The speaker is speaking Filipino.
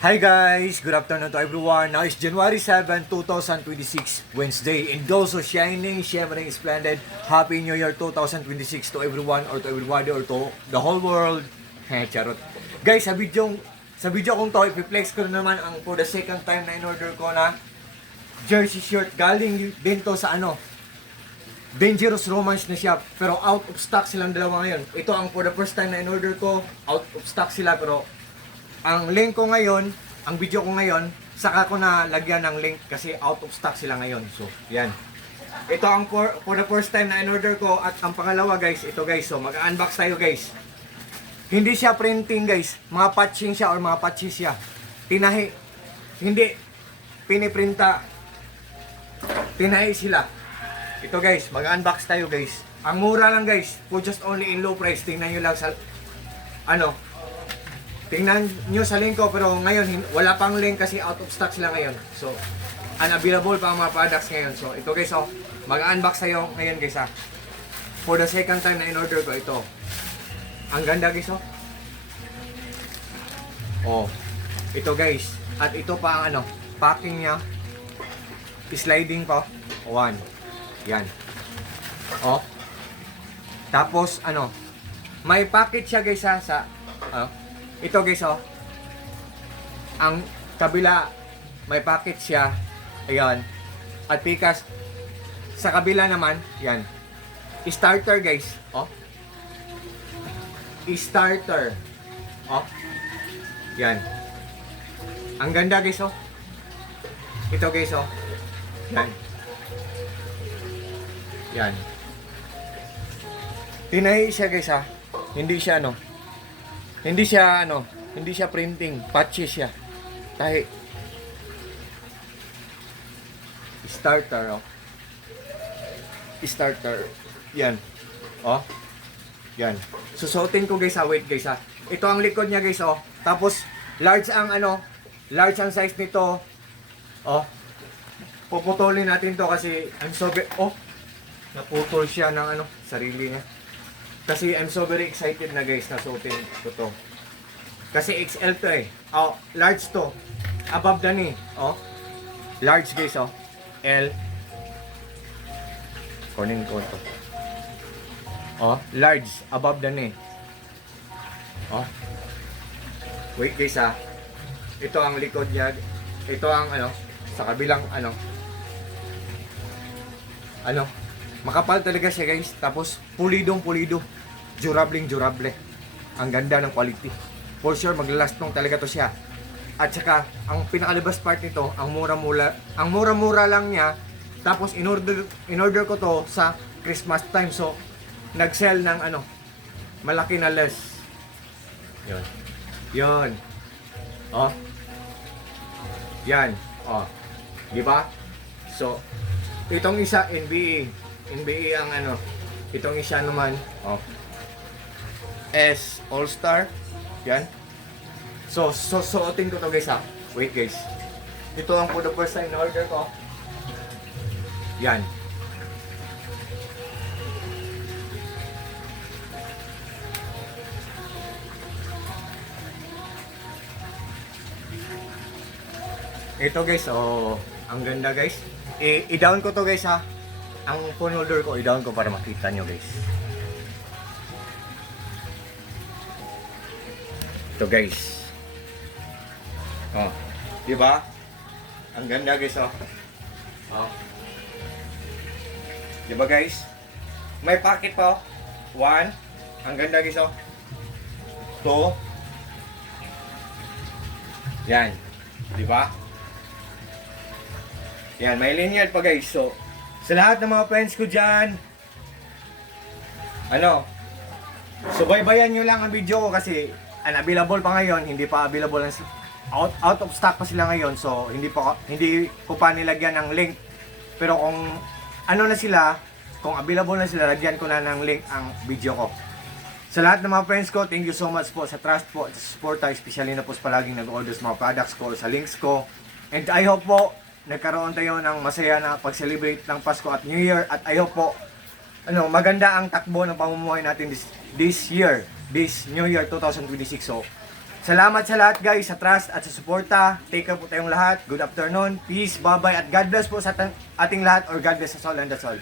Hi guys! Good afternoon to everyone. Now is January 7, 2026, Wednesday. And also shining, shimmering, splendid. Happy New Year 2026 to everyone or to everybody or to the whole world. Charot. Guys, sa video kong to, ipiplex ko naman ang for the second time na in-order ko na jersey shirt. Galing din to sa Dangerous Romance na siya, pero out of stock silang dalawa ngayon. Ito ang for the first time na in-order ko, out of stock sila, pero ang link ko ngayon, ang video ko ngayon, saka ko na lagyan ng link kasi out of stock sila ngayon. So, yan. Ito ang for the first time na in-order ko, at ang pangalawa guys, ito guys, so mag-unbox tayo guys. Hindi siya printing guys, mga patching siya or mga patches siya. Hindi piniprinta, tinahi sila. Ito guys, mag-unbox tayo guys. Ang mura lang guys, for just only in low price. Tingnan nyo lang sa, tingnan nyo sa link ko, pero ngayon wala pang link kasi out of stock sila ngayon. So, unavailable pa ang mga products ngayon. So, ito guys, mag-unbox tayo ngayon guys For the second time na in-order ko ito. Ang ganda guys, ito guys. At ito pa ang packing niya. Sliding pa. One. Yan. Tapos may packet siya guys ito guys ang kabila may packet siya. Ayan. At pikas sa kabila naman, yan. Starter guys. Starter. Yan. Ang ganda guys Ito guys Yan. Yan. Tinahi siya guys Hindi siya hindi siya printing, patches siya. Tahi. Starter Starter. Yan. Yan. Susuotin ko guys wait guys Ito ang likod niya guys Tapos large ang size nito. Puputulin natin to kasi I'm so naputol siya ng sarili niya. Kasi I'm so very excited na guys na suotin ko to. Kasi XL to large to. Above the knee. Large guys L. Kunin ko to. Large above the knee. Wait guys Ito ang likod niya. Ito ang sa kabilang makapal talaga siya guys. Tapos pulidong durable. Ang ganda ng quality. For sure maglalast nung talaga to siya. At saka ang pinakalibas part nito, ang mura-mura lang niya. Tapos in-order ko to sa Christmas time. So nag-sell ng malaki na less. Yon. Yan. Di ba? So itong isa NBA ang itong isa naman S All-Star. Yan. So suotin ko to guys Wait guys. Ito ang for the first time na order ko. Yan. Ito guys, ang ganda guys. I-down ko to guys Ang phone holder ko, i-down ko para makita nyo guys. Ito guys. Di ba? Ang ganda guys Di ba guys? May pocket pa One. Ang ganda guys Two. Yan. Di ba? Yan, may linear pa guys. So, sa lahat ng mga friends ko dyan, subaybayan nyo lang ang video ko kasi unavailable pa ngayon, hindi pa available out of stock pa sila ngayon. So, hindi ko pa nilagyan ng link. Pero kung kung available na sila, lagyan ko na ng link ang video ko. Sa lahat ng mga friends ko, thank you so much po sa trust po, sa support, especially na po palaging nag-order sa mga products ko, sa links ko. And I hope po nagkaroon tayo ng masaya na pag-celebrate ng Pasko at New Year, at I hope po maganda ang takbo ng pamumuhay natin this year, this New Year 2026. So Salamat sa lahat guys, sa trust at sa suporta. Take care po tayong lahat. Good afternoon. Peace, bye-bye, at God bless po sa ating lahat, or God bless us all and that's all.